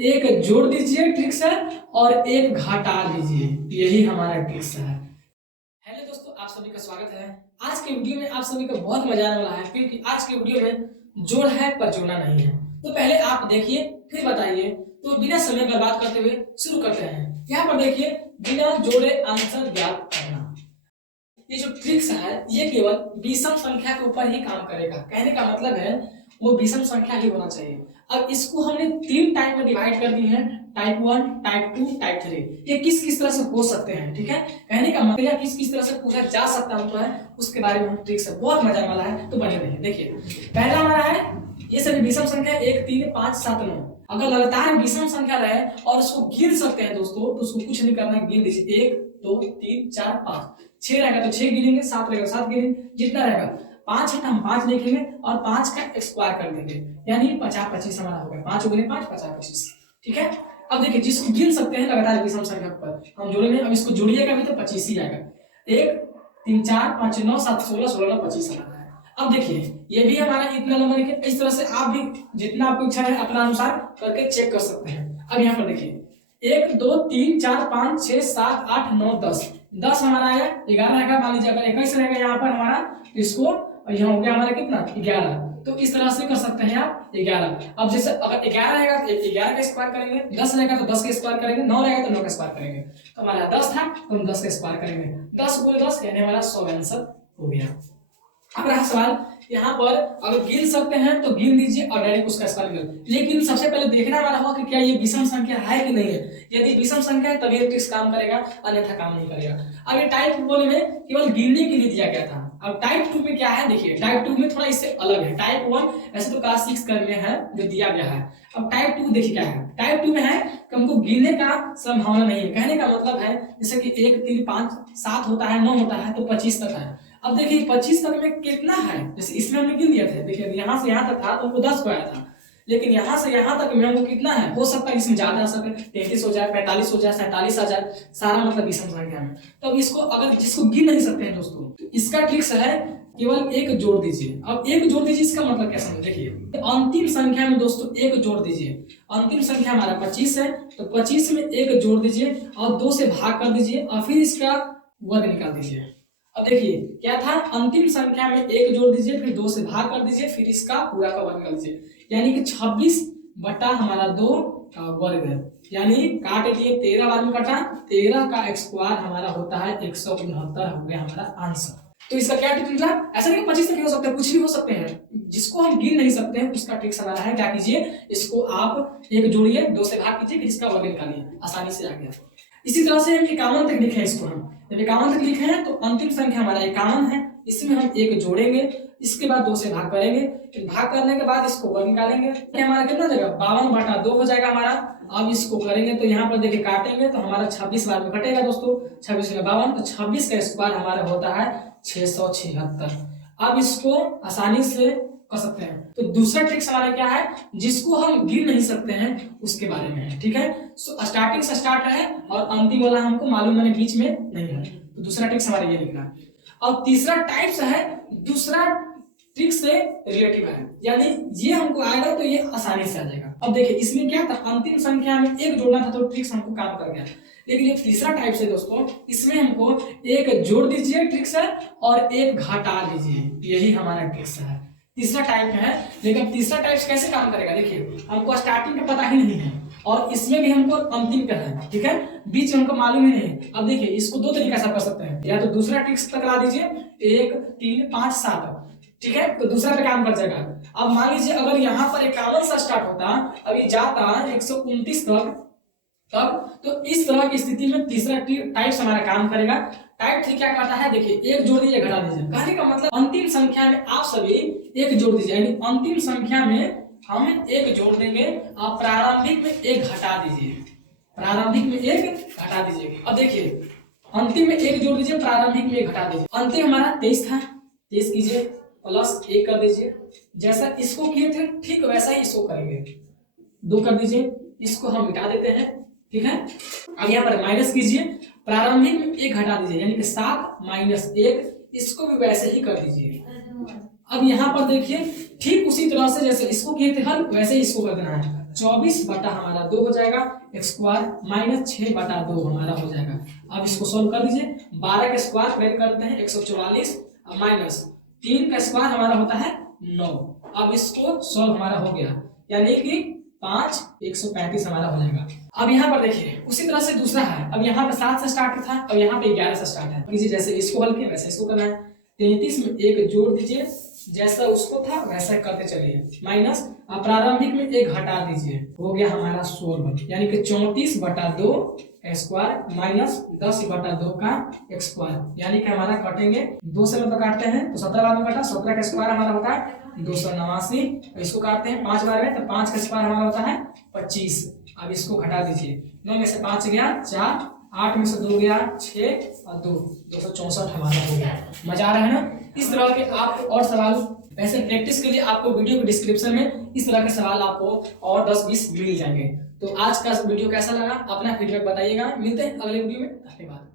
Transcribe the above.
एक जोड़ दीजिए ट्रिक्स है और एक घटा दीजिए, यही हमारा ट्रिक्स है। हेलो दोस्तों, आप सभी का स्वागत है। आज के वीडियो में आप सभी को बहुत मजा आने वाला है, क्योंकि आज के वीडियो में जोड़ है पर जोड़ना नहीं है। तो पहले आप देखिए फिर बताइए। तो बिना समय बर्बाद करते हुए शुरू करते हैं। यहाँ पर देखिए, बिना जोड़े आंसर ज्ञात करना। ये जो ट्रिक्स है ये केवल विषम संख्या के ऊपर ही काम करेगा। कहने का मतलब है वो विषम संख्या ही होना चाहिए। अब इसको हमने 3 टाइप में डिवाइड कर दी है, टाइप 1, टाइप 2, टाइप 3। ये किस किस तरह से हो सकते हैं, ठीक है। कहने का मतलब किस किस तरह से पूछा जा सकता है उसके बारे में हम ट्रिक्स है, बहुत मजा वाला है। तो बने रहिए। देखिए पहला हमारा है, ये सभी विषम संख्या 1, 3, 5, 7, 9। अगर लगातार विषम संख्या रहे और उसको गिन सकते हैं दोस्तों, तो उसको कुछ नहीं करना है, गिन दीजिए। 1, 2, 3, 4, 5। 6 रहेगा तो 6 गिनेंगे, 7 रहेगा 7 गिनेंगे, जितना रहेगा। 5 है तो हम 5 लिखेंगे और 5 का स्क्वायर कर देंगे, यानी 50 25 हमारा हो गया। 5 गुने 5 50 25, ठीक है। अब देखिए जिसको गिन सकते हैं लगातार विषम संख्या पर हम जोड़ेंगे। अब इसको जोड़िएगा भी तो 25 ही आएगा। 1 3 4 5 9 7 16 16 25 आ रहा है। अब देखिए ये भी हमारा इतना नंबर है। इस तरह से आप भी जितना आपको इच्छा है अपना अनुसार करके चेक कर सकते हैं। अब यहाँ पर देखिए 1 2 3 4 5 6 7 8 9 10 10 हमारा आया। 11 रहेगा, मान लीजिए अगर 21 रहेगा यहाँ पर हमारा, इसको यहाँ हो गया हमारा कितना 11। तो इस तरह से कर सकते हैं आप 11। अब जैसे अगर 11 रहेगा तो 11 का स्क्वायर करेंगे, 10 रहेगा तो 10 का स्क्वायर करेंगे, 9 रहेगा तो 9 का स्क्वायर करेंगे। तो हमारा 10 था तो हम 10 का स्क्वायर करेंगे। 10 गुणे 10 यानी हमारा 100 आंसर हो गया। अब रहा सवाल, यहाँ पर अगर गिन सकते हैं तो गिन दीजिए और डायरेक्ट उसका स्क्वायर कर। लेकिन सबसे पहले देखना हमारा होगा कि क्या ये विषम संख्या है कि नहीं है। यदि विषम संख्या है तभी ट्रिक्स काम करेगा, अन्यथा काम नहीं करेगा। अब ये टाइप 1 में केवल गिनने के लिए दिया गया था। अब टाइप 2 में क्या है, देखिए टाइप 2 में थोड़ा इससे अलग है। टाइप 1 ऐसे तो क्लास 6 में है जो दिया गया है। अब टाइप 2 देखिए क्या है। टाइप 2 में है कि हमको गिनने का संभावना नहीं है। कहने का मतलब है जैसे कि 1 3 5 7 होता है, 9 होता है, तो 25 तक है। अब देखिए 25 तक में कितना है, जैसे इसमें हमने गिन दिया था। देखिए यहाँ से यहाँ तक था तो हमको 10 को आया था, लेकिन यहाँ से यहाँ तक में हमको कितना है, हो सकता है इसमें ज्यादा आ सके, 33 हो जाए, 45 हो जाए, 47 आ जाए, सारा मतलब विषम संख्या में। तो अब इसको अगर जिसको गिन नहीं सकते हैं दोस्तों, तो इसका ट्रिक्स है केवल एक जोड़ दीजिए। अब एक जोड़ दीजिए, इसका मतलब क्या समझ, देखिए अंतिम संख्या में दोस्तों एक जोड़ दीजिए। अंतिम संख्या हमारा 25 है तो 25 में एक जोड़ दीजिए और 2 से भाग कर दीजिए और फिर इसका वर्ग निकाल दीजिए। अब देखिए क्या था, अंतिम संख्या में एक जोड़ दीजिए, फिर 2 से भाग कर दीजिए, फिर इसका पूरा का वर्ग कर दीजिए, यानी कि 26 बटा हमारा 2 का वर्ग है। यानी काट दिए, 13 बार में कटा, 13 का स्क्वायर हमारा होता है 169 हो गया हमारा आंसर। तो इसका क्या ट्रिक निकला, ऐसा नहीं 25 तक हो सकता है, कुछ भी हो सकते हैं। जिसको हम गिन नहीं सकते हैं उसका ट्रिक्स हमारा है, क्या कीजिए, इसको आप एक जोड़िए, 2 से भाग कीजिए, फिर इसका वर्ग निकालिए, आसानी से आ गया। इसी तरह से 51 तक लिखे, इसको हम जब 51 तक लिखे हैं तो अंतिम संख्या हमारा 51 है, इसमें हम एक जोड़ेंगे, इसके बाद 2 से भाग करेंगे, फिर भाग करने के बाद इसको वर्ग निकालेंगे। हमारा कितना जाएगा, 52 बटा 2 हो जाएगा हमारा। अब इसको करेंगे तो यहाँ पर देखिए काटेंगे तो हमारा 26 बार में कटेगा दोस्तों, 26 में 52, तो 26 का स्क्वायर हमारा होता है 676। अब इसको आसानी से कर सकते हैं। तो दूसरा ट्रिक्स हमारा क्या है, जिसको हम गिन नहीं सकते हैं उसके बारे में है, ठीक है। सो स्टार्टिंग से स्टार्ट है और अंतिम वाला हमको मालूम है बीच में नहीं है, तो दूसरा ट्रिक्स हमारा ये लिखना है। और तीसरा टाइप्स है, दूसरा ट्रिक्स से रिलेटिव है, यानी ये हमको आएगा तो ये आसानी से आ जाएगा। अब देखिए इसमें क्या था, अंतिम संख्या में एक जोड़ना था तो ट्रिक्स हमको काम कर गया। लेकिन ये तीसरा टाइप से दोस्तों, इसमें हमको एक जोड़ दीजिए ट्रिक्स है और एक घटा दीजिए, यही हमारा ट्रिक्स है। तीसरा टाइप है, लेकिन तीसरा टाइप कैसे काम करेगा, देखिए हमको स्टार्टिंग का पता ही नहीं है और इसमें भी हमको अंतिम का है, ठीक है, बीच में हमको मालूम ही नहीं। अब देखिए इसको 2 तरीका से कर सकते हैं, या तो दूसरा ट्रिक्स तक ला दीजिए 1 3 5 7, ठीक है, तो दूसरा पे काम कर जाएगा। अब मान लीजिए अगर यहाँ पर 51 से स्टार्ट होता, अब ये जाता 129 तक, तो इस तरह की स्थिति में तीसरा टाइप हमारा काम करेगा। टाइप 3 क्या करता है, देखिए एक जोड़ दीजिए घटा दीजिए। कहने का मतलब अंतिम संख्या में आप सभी एक जोड़ दीजिए, यानी अंतिम संख्या में हम एक जोड़ देंगे और प्रारंभिक में एक घटा दीजिए, प्रारंभिक में एक घटा दीजिए। अब देखिए अंतिम में एक जोड़ दीजिए, प्रारंभिक में एक घटा दीजिए। अंतिम हमारा 23 था, 23 कीजिए प्लस 1 कर दीजिए, जैसा इसको किए थे ठीक वैसा ही इसको करेंगे, 2 कर दीजिए, इसको हम मिटा देते हैं, ठीक है। अब यहाँ पर माइनस कीजिए, प्रारंभिक में 1 घटा दीजिए, यानी कि 7 माइनस 1, इसको भी वैसे ही कर दीजिए। अब यहाँ पर देखिए ठीक उसी तरह से जैसे इसको किए थे हल, वैसे ही इसको कर देना है। 24 बटा हमारा 2 हो जाएगा, एक्स स्क्वायर माइनस 6 बटा 2 हमारा हो जाएगा। अब इसको सोल्व कर दीजिए। 12 का स्क्वायर ब्रेक करते हैं 144 माइनस 3 का स्क्वायर हमारा होता है 9। अब इसको सोल्व हमारा हो गया, यानी कि 5 135 हमारा हो जाएगा। अब यहाँ पर देखिए उसी तरह से दूसरा है। अब यहाँ पे 7 से स्टार्ट था, अब यहाँ पे 11 से स्टार्ट है। कीजिए जैसे इसको हल किया वैसे इसको करना है। 33 में 1 जोड़ दीजिए, जैसा उसको था वैसा करते चलिए, माइनस प्रारंभिक में 1 हटा दीजिए, हो गया हमारा 16, यानी कि 34 बटा 2 स्क्वायर माइनस 10 बटा 2 का स्क्वायर, यानी कि हमारा काटेंगे 2 से मतलब काटते हैं तो 17 बार में काटा, 17 का स्क्वायर हमारा होता है 289। इसको काटते हैं 5 बार में तो 5 का स्क्वायर हमारा होता है 25। अब इसको घटा दीजिए, 9 में से 5 गया 4, 8 में से 2 गया 6 और 2 264 हमारा हो गया। मजा आ रहा है ना। इस तरह के आपको और सवाल वैसे प्रैक्टिस के लिए आपको वीडियो के डिस्क्रिप्शन में इस तरह के सवाल आपको और 10-20 मिल जाएंगे। तो आज का वीडियो कैसा लगा अपना फीडबैक बताइएगा। मिलते हैं अगले वीडियो में। धन्यवाद।